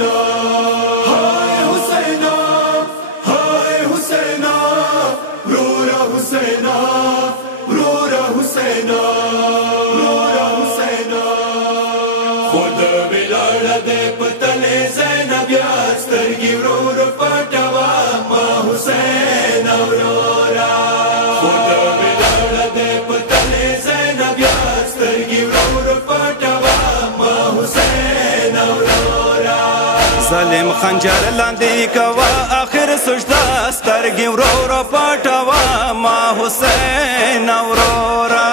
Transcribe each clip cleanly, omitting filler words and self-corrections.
حسینا های حسینا های حسینا رورا حسینا رورا حسینا رورا حسینا خود بلال دے پتن زینب سترگی ورور پټوا ما حسین اورورا خود بلال دے پتن زینب سترگی ورور پټوا ما حسین اورورا ظالم خنجر لاندې کوا اخر سجدا سترګې ورور پټوا ما حسین اورورا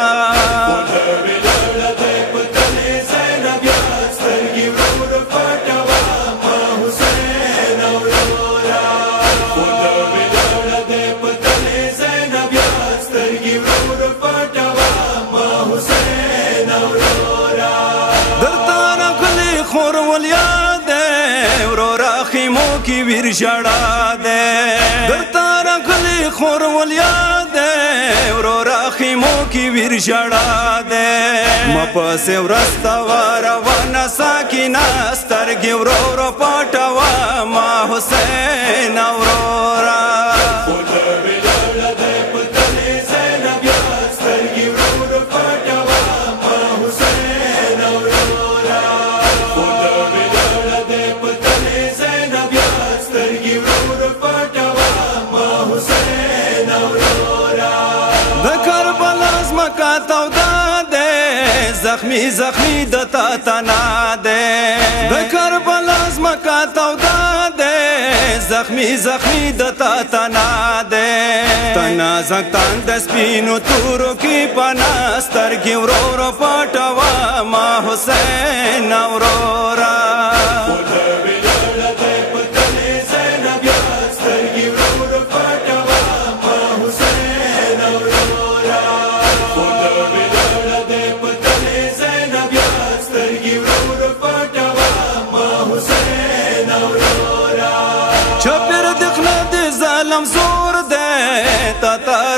کی ویر جڑا دے درتارا گلی خور ولیا دے ورورا خیمو کی ویر جڑا دے مپس ورستا وارا وانا ساکینا سترگی ورورا پاٹوا ما حسین اورورا زخمی زخمی دتا تنا دے کربلا زمکا تودا دے زخمی زخمی دتا تنا دے تنا زنگتان دسپینو تورو کی پنا سترگی ورورو پټوا ما حسین اورورا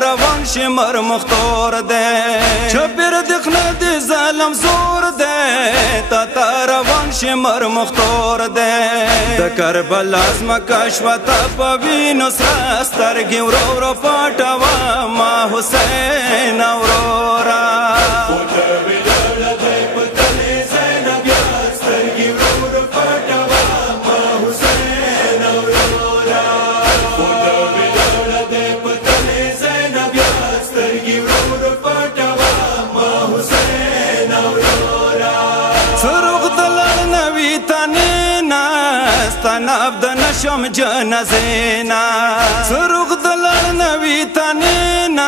روان شمر مختور دے چپر دکھنا دے ظالم زور دے تا روان شمر مختور دے کربلا زمکا شوتا پوینو سرا سترگی ورورو پټوا ما حسین اورورا تناب د نشم جنازینا سرغ دلر نوی تنینا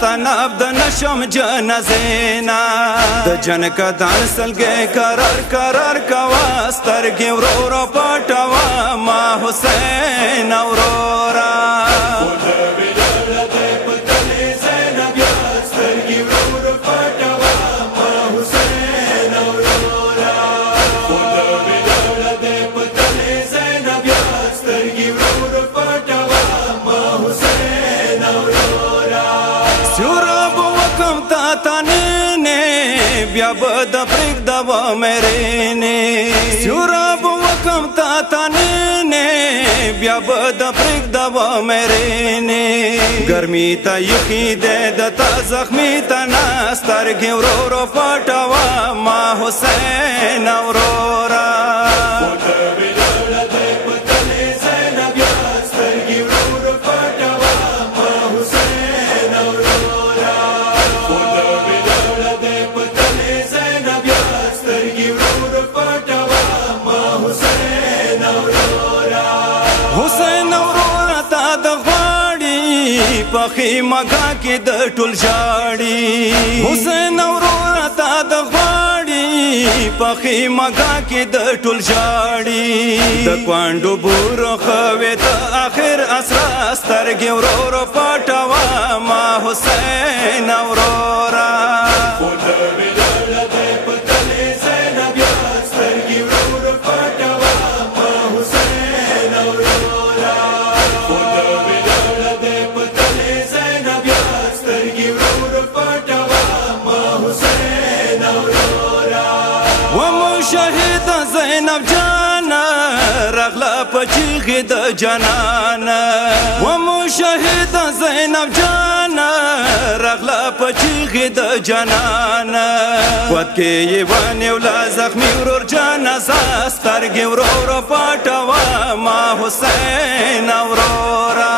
تناب د نشم جنازینا د جن کدان سلګه قرار قرار کوا سترګې ورورو پټوا ما حسین اورورا بیا بد پرګ دوا مېرې نه سورا بوکم تا تنه نه بیا بد پرګ دوا مېرې نه ګرمي ته یخي دې د تا زخمي تنا سترګې ورورو پټوا ما حسین اورورا پخی مگا کی د ټول جاړي حسین اورورا تا د غواړي پخی مگا کی د ټول جاړي د کوانډو بورو خوي ته اخر اسرا سترګې ورورو پټوا ما حسین اورورا شهید زینب جانا پچیغې د جانان و مشهد زینب جان راغله پچیغې د جانان قوت کې یې ونیو لا زخمي ورور جنازه سترګې ورور پټوه ما حسین اورورا